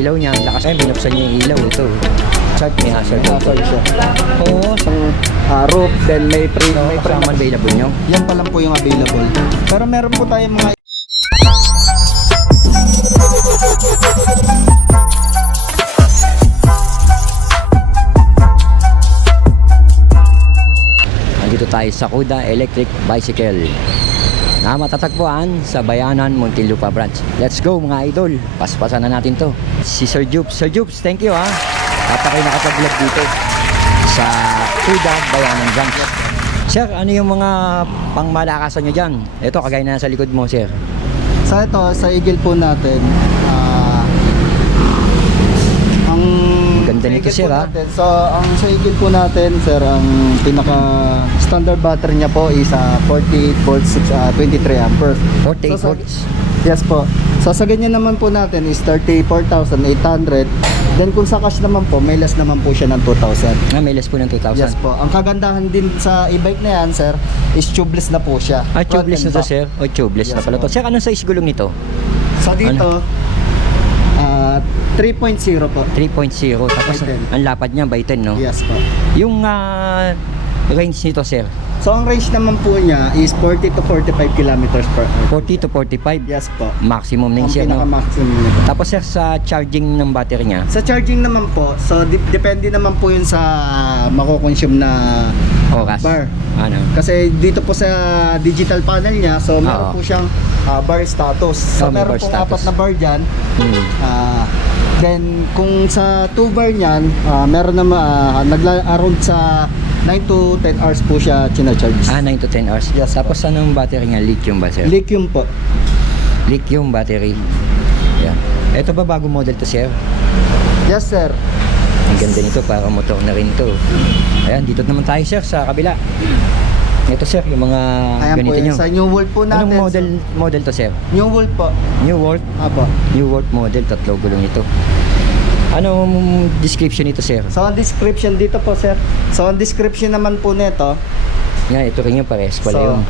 ilaw niya, ang lakas. Ay, binuksan niya yung ilaw. Ito. Chart, may hazard. May hazard siya. Oo. Roof, then may frame. May kasama available nyo. Yan pa lang po yung available. Pero meron po tayong mga Nandito tayo sa Kuda Electric Bicycle na matatagpuan sa Bayanan, Muntinlupa Branch. Let's go mga idol. Paspasan na natin to. Si Sir Jubes. Sir Jubes, thank you ha. Kapag nakapag-vlog dito sa Kuda Bayanan Branch. Sir, ano yung mga pangmalakasan nyo dyan? Ito, kagaya na sa likod mo, sir. sa ito, sa Eagle po natin. Ang Ganda nito, Eagle sir, po ha? natin, so ang sa Eagle po natin, sir, ang pinaka standard battery niya po is 48 volts, 23 amperes. 48 So, volts. Yes po. So sa ganyan naman po natin is 34,800. Then kung sa cash naman po, may less naman po siya ng 2,000. May less po ng 2,000. Yes po. Ang kagandahan din sa e-bike na yan, sir, is tubeless na po siya. Tubeless na Front and to, back. sir? O, tubeless Yes na pala po. to. Sir, anong size gulong nito? So dito, 3.0 po. 3.0. Tapos, By 10. ang lapad niya by 10, no? Yes po. Yung range nito, sir? So ang range naman po niya is 40 to 45 kilometers per hour. 40 to 45. Yes po. Maximum na yun, Ang sir, no? pinaka-maximum nito. Tapos, sir, sa charging ng battery niya, Sa charging naman po, so depende naman po yun sa makukonsume na oras. bar. Ano? Kasi dito po sa digital panel niya, so meron Oo. po siyang bar status. So may meron bar pong status. 4 na bar dyan. Hmm. Then kung sa 2 bar niyan, meron naman around sa 9 to 10 hours po siya charge. 9 to 10 hours. Yes, Tapos, anong battery niya? Lithium ba, sir? Lithium po. Lithium battery. Yeah. Ito ba bagong model to, sir? Yes sir. Ang ganda nito, para motor na rin to. Ayan, dito naman tayo, sir, sa kabila. Ito, sir, yung mga Ayan po ganito yun. nyo. Sa New World po natin. Anong model to, sir? New World po. New World? Apo. New World model, tatlo gulong ito. Anong description nito, sir? So ang description dito po sir. So ang description naman po nito. Nga, ito rin yung pares pala So, yun.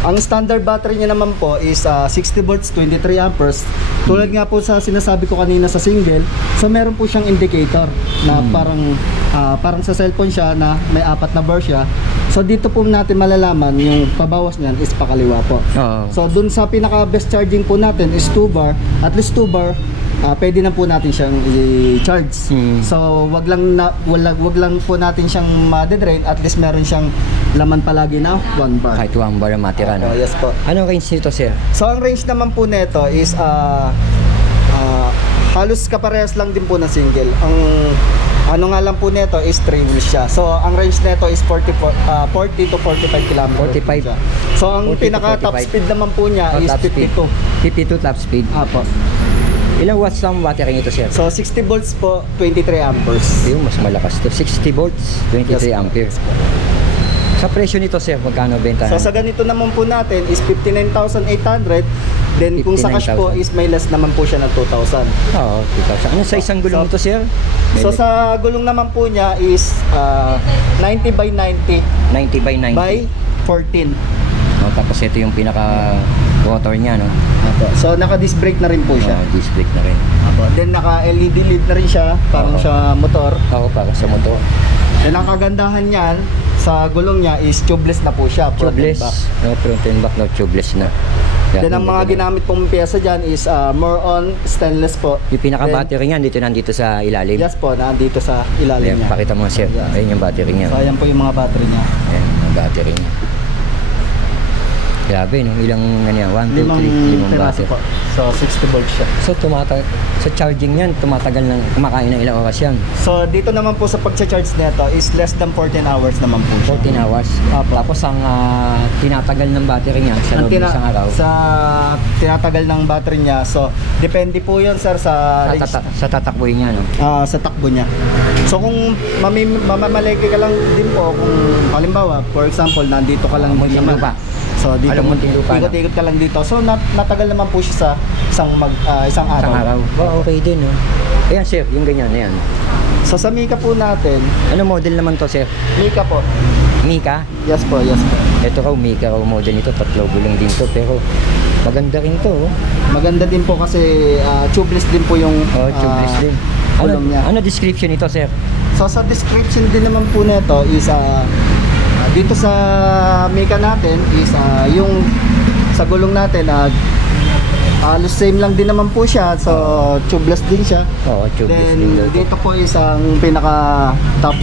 ang standard battery niya naman po is 60 volts, 23 amperes. Tulad nga po sa sinasabi ko kanina sa single, so meron po siyang indicator na parang sa cellphone siya na may 4 na bar siya. So dito po natin malalaman yung pabawas niyan is pakaliwa po. Oo. So dun sa pinaka best charging po natin is 2 bar, at least 2 bar. Pwede na po natin siyang i-charge. So wag lang po natin siyang ma-drain, at least meron siyang laman palagi na 1 bar. Kahit 1 bar ang matira, no? Yes po. Anong range nito, sir? So ang range naman po nito is halos kaparehas lang din po ng single. Ang ano nga lang po nito is 3 wheels siya. So ang range nito is 40 to 45 kilometers. 45. siya. So ang 40 to pinaka top 45. speed naman po niya is Top speed. 52. 52 top speed. Apo. Ilang watts ang battery nito, sir? So 60 volts po, 23 amperes. Yung mas malakas to. 60 volts, 23 Yes, po. amperes. Sa presyo nito, sir, magkano bentahan? So sa ganito naman po natin is 59,800. Then kung sa cash po 59,000. is may less naman po siya ng 2,000. Oo, 2,000. Ano sa isang gulong nito, sir? So sa gulong naman po niya is 90 by 90 90 by 90. by 14. Tapos ito yung pinaka rotor niya, no? Apo. So naka disc brake na rin po siya. Disc brake na rin. Apo. Then naka LED lead na rin siya, parang Oo. sa motor. Oo, para sa motor. And ang kagandahan niyan sa gulong niya is tubeless na po siya, front and Tubeless. back. No, front and back, no, tubeless na. Then ang mga ginamit pong pyesa diyan is more on stainless po. Yung pinaka-battery niya, nandito sa ilalim. Yes po, nandito sa ilalim Ayan, niya. pakita mo, sir. Yeah. Ayun yung battery niya. So ayan po yung mga battery niya. Ayan, ang battery niya. Grabe, no? Ilang, ano yan? 1, 2, 3, 5 peraso battery. po. So 60 volts siya. So, sa charging niyan, tumatagal ng, kumakain ng ilang oras yan? So dito naman po sa pagcha-charge nito is less than 14 hours naman po siya. 14 hours. Apo. Tapos, ang tinatagal ng battery niya sa loob ng isang araw, Sa tinatagal ng battery niya. So depende po 'yon sir sa sa tatakbuhin niya, no? sa takbo niya. So kung mamamalengke ka lang din po, kung halimbawa for example nandito ka lang din naman. Muntinlupa. So dito Alam, Muntinlupa lang. ikot-ikot ka lang dito. So natagal naman po siya sa isang Isang araw. Oh, okay din, no? Ayan, sir, yung ganyan, ayan. So sa Mika po natin, Ano model naman to, sir? Mika po. Mika? Yes po, yes po. Ito raw, Mika raw model nito. Tatlo gulong din to. Pero Maganda rin to. Oh, Maganda din po kasi tubeless din po yung tubeless din. kulong niya. Ano description ito, sir? So sa description din naman po nito is dito sa Mika natin is yung sa gulong natin halos same lang din naman po siya. So tubeless din siya. Oo, tubeless Then din daw to. dito po is ang pinaka top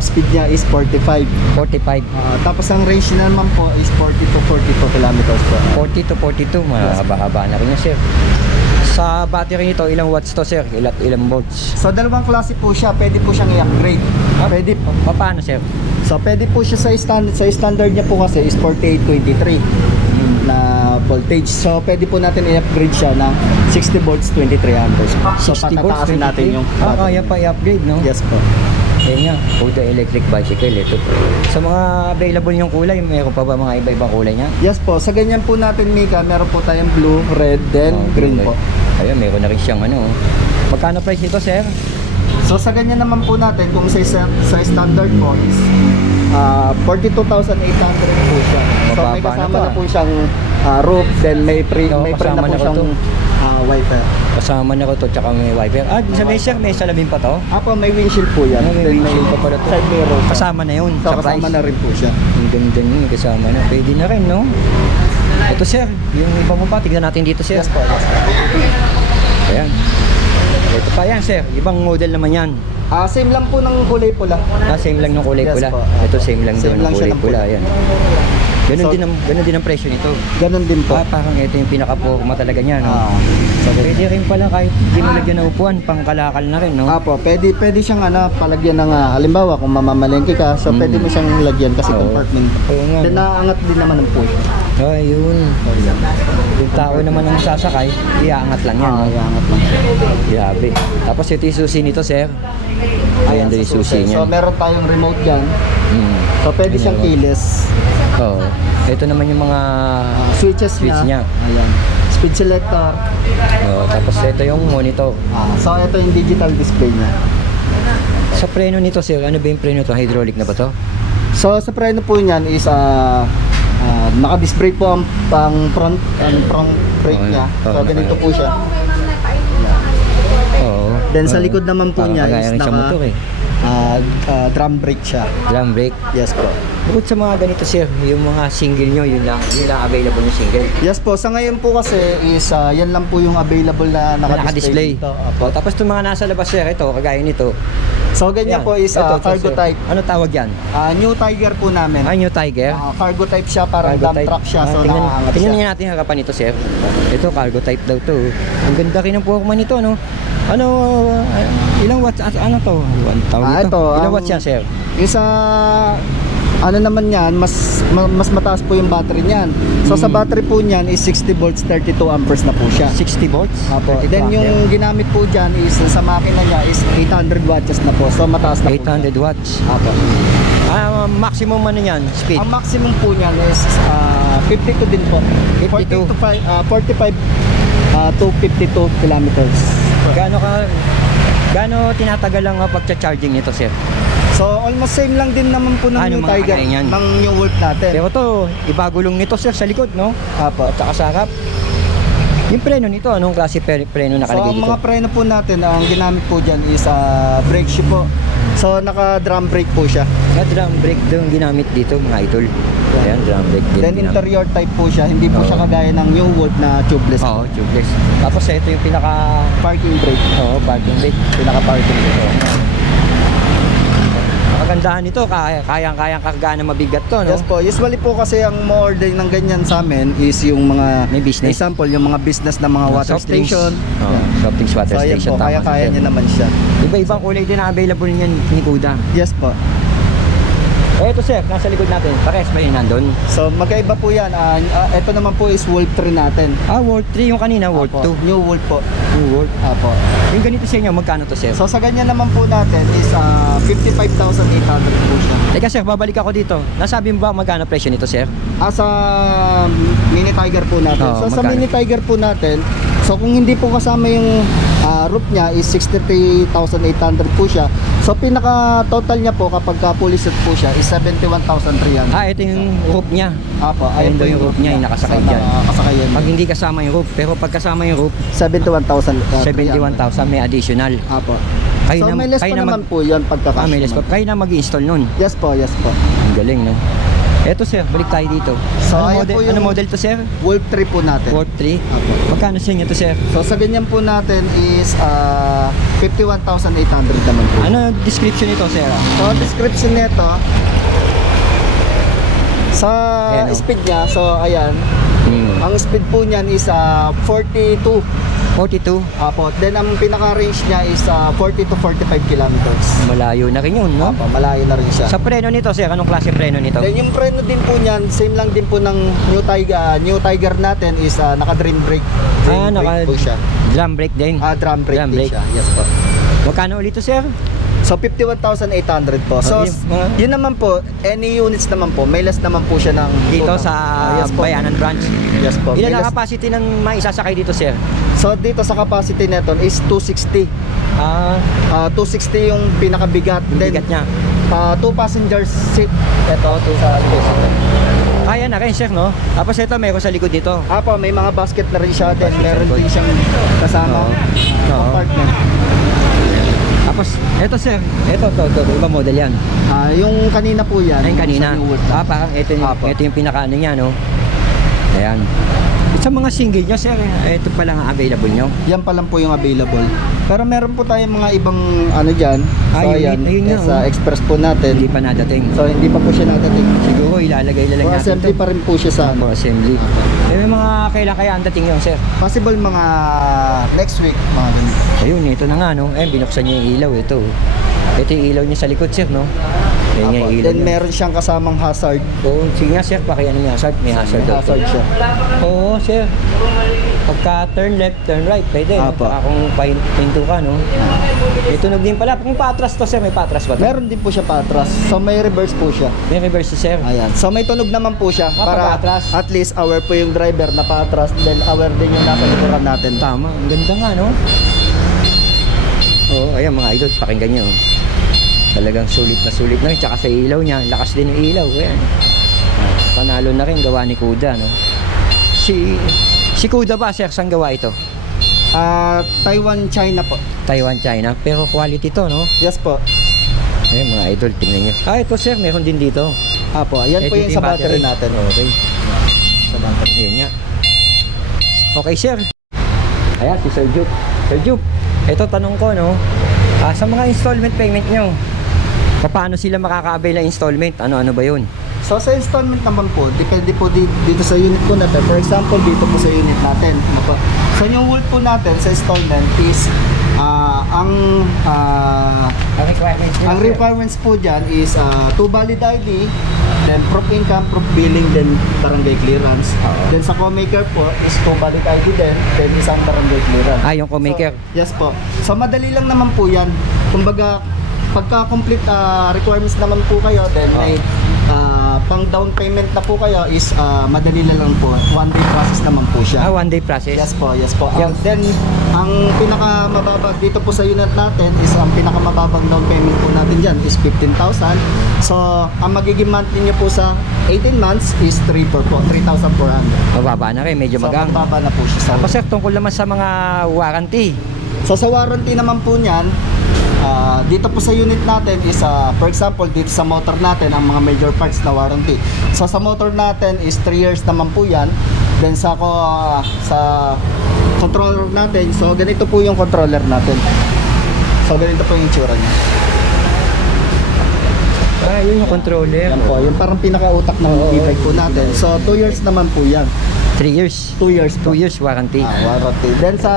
speed niya is 45. 45. Tapos ang range na naman po is 40 to 42 kilometers po. 40 to 42, mahaba-haba na rin yan, sir. Sa battery nito, ilang watts to, sir? Ilang volts? So dalawang klase po siya, pwede po siyang i-upgrade. Pwede Paano, sir? So pwede po siya sa standard niya po kasi is 4823 na voltage. So pwede po natin i-upgrade siya ng 60 volts 23 amperes. So 60 volts, patataasin natin yung kaya pa i-upgrade, no? Yes po. Yan nga, Kuda electric bicycle, ito. Sa mga available yung kulay, meron pa ba mga iba-ibang kulay niya? Yes po, sa ganyan po natin Mika, meron po tayong blue, red, then green po. Ayun, meron na rin siyang ano. Magkano price nito, sir? So sa ganyan naman po natin, kung sa standard po is 42,800 po siya. So may Mababa kasama na na to, po siyang roof, then may free Oo, na kasama po na ko siyang to. wiper. Kasama na ko to, tsaka may wiper. Sabi, sir, may salamin pa to? Apo, may windshield po yan. May Then windshield pa pala to. side mirror. Kasama na yun, So sa kasama price. na rin po siya. Ang ganda niya, kasama na. Pwede na rin, no? Ito, sir, yung iba mo pa, tignan natin dito, sir. Yes po, yes po. Ayan. Ito pa yan, sir. Ibang model naman yan. Same lang po ng kulay pula. Same lang ng kulay Yes pula. po. Ito same lang Same daw lang ng siya kulay ng pula. pula. Ayan. Ganun, So- ganun din ang presyo nito. Ganun din po. Parang ito yung pinaka-forma talaga niya, no? So, Pwede rin pala kahit di mo lagyan ng upuan, pangkalakal na rin, no? Apo, pwede siyang palagyan ng halimbawa kung mamamalengke ka, so pwede mo siyang lagyan kasi Oo. compartment. Oo nga. Then naangat din naman ng push. Ayun. Yung tao naman ang sasakay, iaangat lang yan, no? Iangat lang siya. Grabe. Tapos ito yung susi nito, sir. Ayan daw yung susi niya. So meron tayong remote dyan. Mm. So pwede siyang keyless. Oo. Ito naman yung mga... Switches Switch niya. Ayan. Speed selector. tapos ito yung monitor. So ito yung digital display niya. Sa preno nito, sir, ano ba yung preno to? Hydraulic na ba to? So sa preno po niyan is naka-disc brake po ang front brake Oo, niya. oo, So ganito po siya. Oo. Then sa likod naman po Parang niya kagaya is rin sa motor eh. drum brake siya. Drum brake. Yes po. Bukod sa mga ganito, sir, yung mga single nyo, yun lang available yung single. Yes po, sa ngayon po kasi is yan lang po yung available na Naka-display. naka-display dito. Opo. Tapos itong mga nasa labas, sir, ito, kagaya nito. So ganyan Yan. po is Ito, cargo sir. type. Ano tawag yan? New Tiger po namin. New Tiger? Cargo type siya, parang Cargo dump type. truck siya, so tingnan, nakaangat tingnan siya. nga natin harapan nito, sir. Ito, cargo type daw to. Ang ganda rin ng forma nito, no? Ano, ilang watts, ano to? Ang tawag nito? Ito, Ilang watts yan, sir? Isa ano naman yan, mas mataas po yung battery niyan. So sa battery po niyan is 60 volts 32 amperes na po siya. 60 volts? Apo. 32 Then yung ampere. ginamit po diyan is sa makina niya is 800 watts na po. So mataas na po. 800 watts. Apo. Maximum ano yan, speed? Ang maximum po niyan is 52 din po. 52. 45 to 52 kilometers. Gaano tinatagal ang pagcha-charging nito, sir? So almost same lang din naman po ng Ano New mga Tiger, kaya yan? ng New Wolf natin. Pero to, ibagulong nito, sir, sa likod, no? Apo. At saka sa harap. Yung preno nito, anong klase preno So nakalagay ang dito? mga preno po natin, ang ginamit po dyan is brake shoe po. So naka drum brake po siya. Drum brake daw yung ginamit dito, mga idol. Ayan, drum brake din. Then ginamit. interior type po siya, hindi po Oo. siya kagaya ng New Wolf na tubeless. Oo, tubeless. Tapos ito yung Parking brake. parking brake. Pinaka-parking brake. Kagandahan nito, kayang-kayang karga na mabigat to, no? Yes po. Usually po kasi ang mo-order ng ganyan sa amin is yung mga May business. example, yung mga business na mga water Soft drinks. station. Oo, soft drinks water So ayan station. po, tama, kaya-kaya sir. niya naman siya. Iba-ibang kulay din na available niyan ni Kuda. Yes po. Ito, sir, nasa likod natin. Pares ba yun nandun? So magkaiba po yan. Ito naman po is Wolf 3 natin. World 3 yung kanina, World Apo. 2. New Wolf po. World. Apo. Yung ganito sa inyo, magkano to, sir? So sa ganyan naman po natin is 55,800 po siya. Teka, sir, babalik ako dito. Nasabi mo ba magkano presyo nito, sir? Sa Mini Tiger po natin. Oo, So sa magkano? Mini Tiger po natin, so kung hindi po kasama yung roof niya is 63,800 po siya. So pinaka total niya po kapag fully set po siya is 71,300. Ito yung roof niya. Apo, Ayun daw yung roof niya, yung nakasakay So, dyan. nakasakay yan. Pag hindi kasama yung roof, pero pag kasama yung roof, 71,000. 71,000 may additional. Apo. Kayo So na- may less kayo pa na naman po yun pagkakasya. May less pa. naman. Kayo na mag-i-install nun. Yes po, yes po. Ang galing, no? Eto sir, balik tayo dito. So, Ano ayan model, po yung- ano model to sir? Wolf 3 po natin. Warp 3? Apo. Magkano sa inyo to sir? So sa ganyan po natin is 51,800 naman po. Ano description nito sir? So description nito sa Ayan, oh. speed niya, so ayan, ang speed po niyan is 42. 42? Apo. Then ang pinaka-range niya is 40 to 45 kilometers. Malayo na rin yun, no? Apo, malayo na rin siya. Sa preno nito sir, anong klase preno nito? Then yung preno din po niyan, same lang din po ng New Tiger natin is naka-drum brake. Drum brake po siya. Drum brake din. Drum brake Drum din brake. siya. Yes po. Magkano ulit to sir? So 51,800 po. So yun naman po, any units naman po, may less naman po siya ng Dito sa yes po. Bayanan Branch. Yes po. Ilan May ang less- capacity ng maisasakay dito sir? So dito sa capacity neto is 260. 260 yung pinakabigat. Bigat niya. 2 passengers seat. Ito, 2 sa likod. Kaya na rin sir, no? Tapos ito, mayroon sa likod dito. Apo, may mga basket na rin siya. Then Basket meron sa likod. din siyang kasama Oo. Oo. compartment. Tapos, ito sir, ito, iba model yan. Yung kanina po yan. Ayun kanina. sa New World. Parang Apo. ito yung pinakaano niya, no? Ayan. Sa mga single nyo sir, ito pa lang ang available nyo. Yan pa lang po yung available. Pero meron po tayong mga ibang ano dyan. So Ayun, ayan, ayun nga, sa oh. express po natin. Hindi pa nadating. So hindi pa po siya nadating. Siguro ilalagay na lang So natin assembly ito. pa rin po siya sa Opo, assembly. May mga kailan kaya ang dating yun sir? possible mga next week mga ganun. Ayun, ito na nga, no? Binuksan niya yung ilaw, ito. Ito yung ilaw niya sa likod sir, no? Ayun nga Apo. yung ilaw Then niya. meron siyang kasamang hazard. Oo, sige nga sir, pakiano niya hazard, may hazard May daw. hazard siya. Oo, sir. Pagka turn left, turn right, pwede. Apo. Pagka kung pinto ka, no? May tunog din pala. Kung patras to, sir, may patras ba to? Meron din po siya patras. So may reverse po siya. May reverse to, sir. Ayan. So may tunog naman po siya para pag-atras. at least aware po yung driver na patras, then aware din yung nasa likuran natin. Tama, ang ganda nga, no? Oo, ayan mga idol, pakinggan nyo. Talagang sulit na. Tsaka sa ilaw niya, lakas din yung ilaw. Ayan. Panalo na rin, gawa ni Kuda, no? Si Kuda ba, sir, saan gawa ito? Taiwan, China po. Taiwan, China. Pero quality to, no? Yes po. Ayan mga idol, tingnan nyo. Ito sir, meron din dito. Apo, ayan po Ito yung sa battery natin. Okay. Sa battery. Ayan nga. Okay sir. Ayan si Sir Jup. Sir Jup, ito tanong ko, no? Sa mga installment payment nyo, paano sila makaka-avail ng installment? Ano ba yun? So sa installment naman po, depende po dito sa unit po natin. For example, dito po sa unit natin. Ano po? Sa new world po natin, sa installment is ang requirements ang requirements po dyan is 2 valid ID, then proof income, proof billing, then barangay clearance. Then sa co-maker po is 2 valid ID din, then isang barangay clearance. Yung co-maker. So, yes po. So madali lang naman po yan. Kumbaga, pagka-complete requirements naman po kayo, then may pang down payment na po kayo is madali lang po. 1 day process naman po siya. One day process. Yes po, yes po. Yeah. Then, ang pinakamababa dito po sa unit natin is ang pinakamababang down payment po natin dyan is 15,000. So, ang magiging monthly nyo po sa 18 months is 3,400. Mababa na rin, medyo So, magang. mababa na po siya sa Tapos sir, tungkol naman sa mga warranty. So sa warranty naman po niyan, dito po sa unit natin is for example dito sa motor natin ang mga major parts na warranty. So sa motor natin is 3 years naman po yan. Then sa controller natin, so ganito po yung controller natin. So ganito po yung itsura niya. Yun yung controller. Yan po, yung parang pinakautak ng e-bike po natin. So 2 years naman po yan. 3 years. 2 years po. 2 years warranty. Warranty. Then sa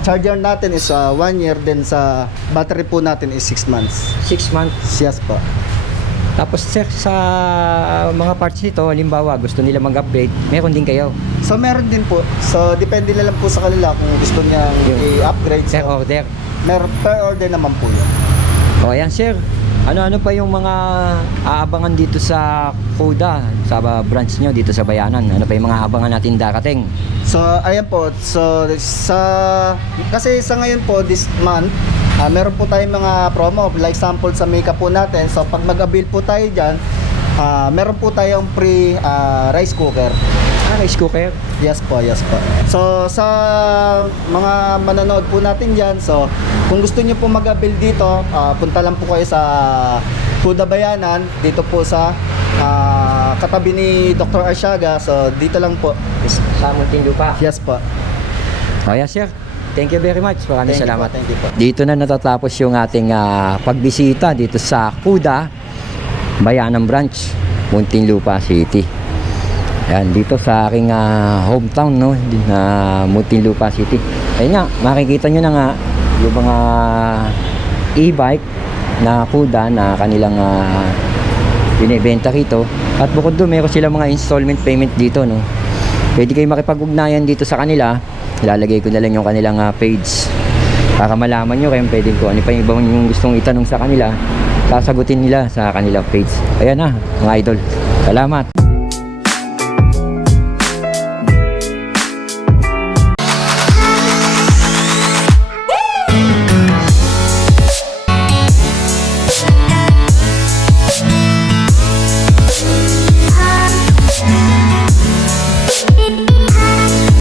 charger natin is 1 year. Then sa battery po natin is 6 months. 6 months. Yes po. Tapos sir, sa mga parts nito, halimbawa gusto nila mag-upgrade, meron din kayo. So meron din po. So depende na lang po sa kanila kung gusto niyang Yun. i-upgrade. Per So, order. per order naman po yun. O ayan sir, Ano pa yung mga aabangan dito sa Kuda, sa branch nyo dito sa Bayanan? Ano pa yung mga aabangan natin darating? So, ayan po. So, kasi sa ngayon po, this month, meron po tayong mga promo, like sample sa makeup po natin. So, pag mag-avail po tayo dyan, meron po tayong free rice cooker. Rice cooker? Yes po, yes po. So, sa mga manonood po natin dyan, so, kung gusto nyo po mag-avail dito, punta lang po kayo sa Kuda Bayanan, dito po sa katabi ni Dr. Arsiaga. So, dito lang po. Sa Muntinlupa. Yes po. Yes, sir. Thank you very much. Maraming Thank you salamat. po, thank you po. Dito na natatapos yung ating pagbisita dito sa Kuda Bayanan Branch, Muntinlupa City. Yan, dito sa aking hometown, no, na Muntinlupa City. Ayun nga, makikita nyo na nga yung mga e-bike na Kuda na kanilang binibenta rito. At bukod doon, meron silang mga installment payment dito, no. Pwede kayo makipag-ugnayan dito sa kanila. Ilalagay ko na lang yung kanilang page para malaman nyo kayo pwede ko ano pa yung ibang yung gustong itanong sa kanila, sasagutin nila sa kanilang page. Ayan na, mga idol. Salamat.